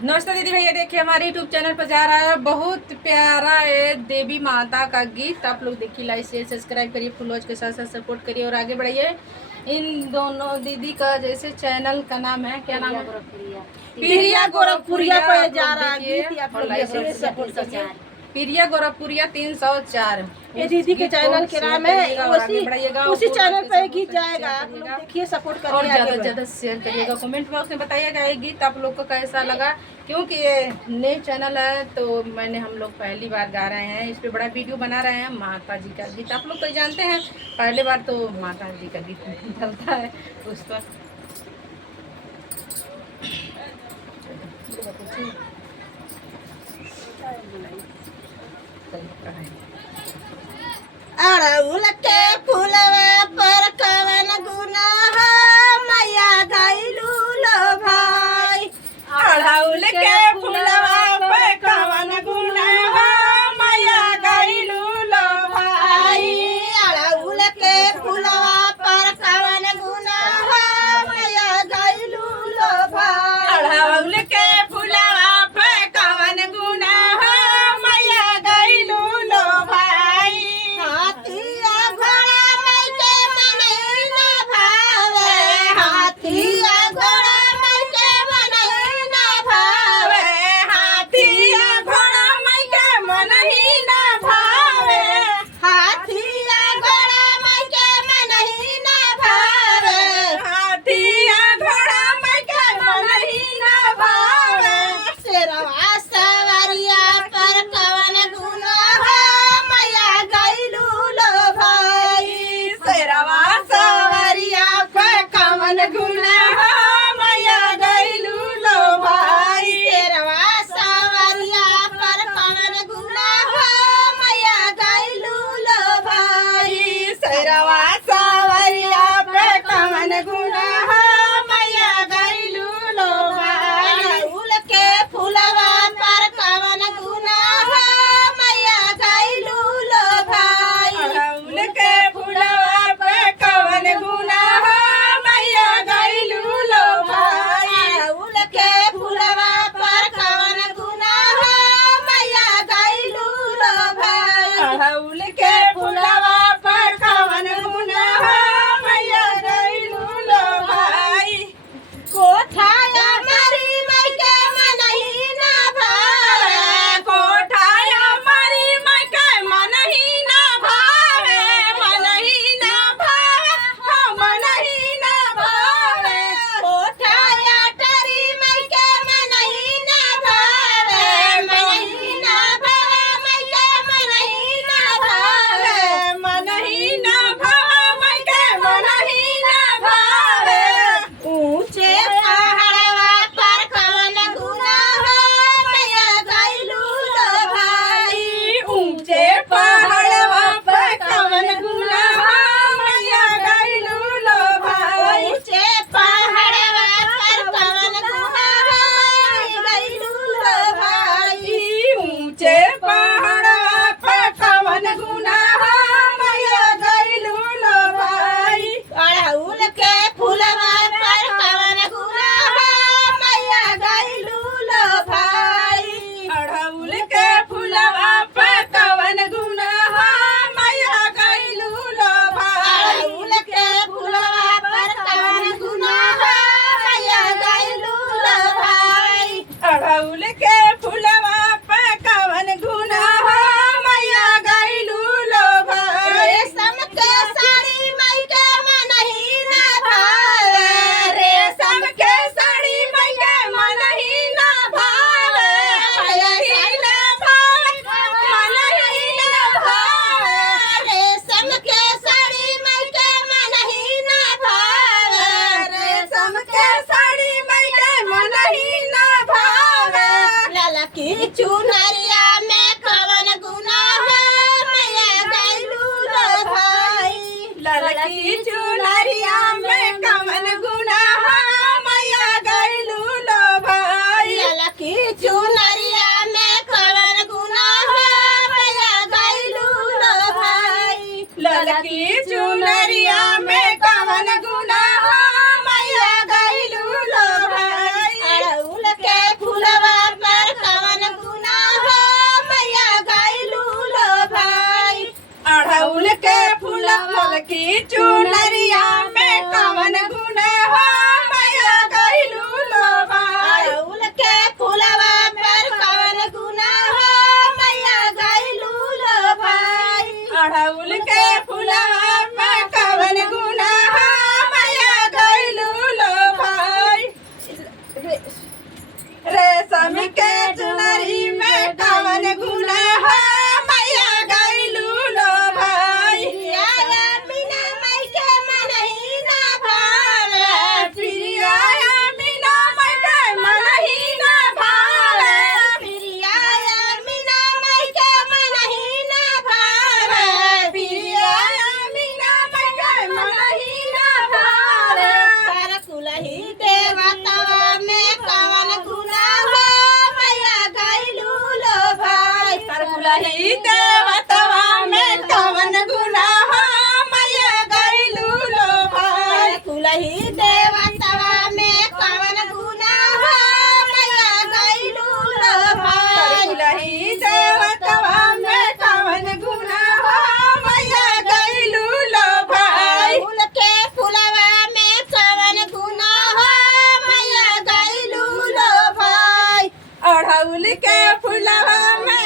नमस्ते दीदी भैया, देखिए हमारे यूट्यूब चैनल पर जा रहा है बहुत प्यारा है देवी माता का गीत। आप लोग देखिए, लाइक शेयर सब्सक्राइब करिए, फुल वॉच के साथ साथ सपोर्ट करिए और आगे बढ़िए। इन दोनों दीदी का जैसे चैनल का नाम है, क्या नाम है? पीरिया गोरखपुरिया पे जा रहा है देखिए गीत, आप और लोग लाइक देखिए, शेयर सपोर्ट करिए। पीरिया गोरखपुरिया 304 ये दीदी के चैनल के नाम है, उसी चैनल पे गीत जाएगा। आप लोग देखिए, सपोर्ट और करिए, ज़्यादा से ज़्यादा शेयर करिएगा। कमेंट बॉक्स में बताइएगा ये गीत आप लोग को कैसा लगा, क्योंकि ये नए चैनल है तो हम लोग पहली बार गा रहे हैं। इस पे बड़ा वीडियो बना रहे हैं। माता जी का गीत आप लोग तो जानते हैं, पहली बार तो माता जी का गीत निकलता है उस पर। अड़उल के फूलवा पर कवन गुनाह मैया गइलू लो भाई। अड़उल के फूलवा पे कवन गुनाह मैया गइलू लो भाई। अड़उल के फूलवा पर कवन गुनाह मैया गइलू लो भाई। अड़उल के फूलवा पे कवन गुनाह मैया गइलू लो भाई। हाथिया ललकी चुनरिया में कवन गुण हो मैया गइलू लो भाई। अड़हुल के फुलवा पर कवन गुना हो मैया गइलू लो भाई। अड़हुल के फुलवा में कवन गुण हो मैया गइलू लो भाई। रेशम के चुनरी में कवन गुण हो मैया गइलू लो भाई। मीना माई के मनही ना भावे प्रिया मीना माई के मनही ना भावे। प्रिया मीना माई के मनही ना भावे प्रिया मीना माई के मनही ना भावे। पर कुलही देवतवा में कवन गुना हो मैया गइलू लो भाई। पर कुलही देवतवा में कवन गुना हो मैया गइलू लो भाई। कुलही देवतवा में कवन गुना हो मैया गइलू लो पर भाई। कुलही देवतवा में कवन गुना हो मैया गइलू लो भाई। अड़हुल के फुलवा में कवन गुना हो मैया गइलू लो भाई। अड़हुल के फुलवा में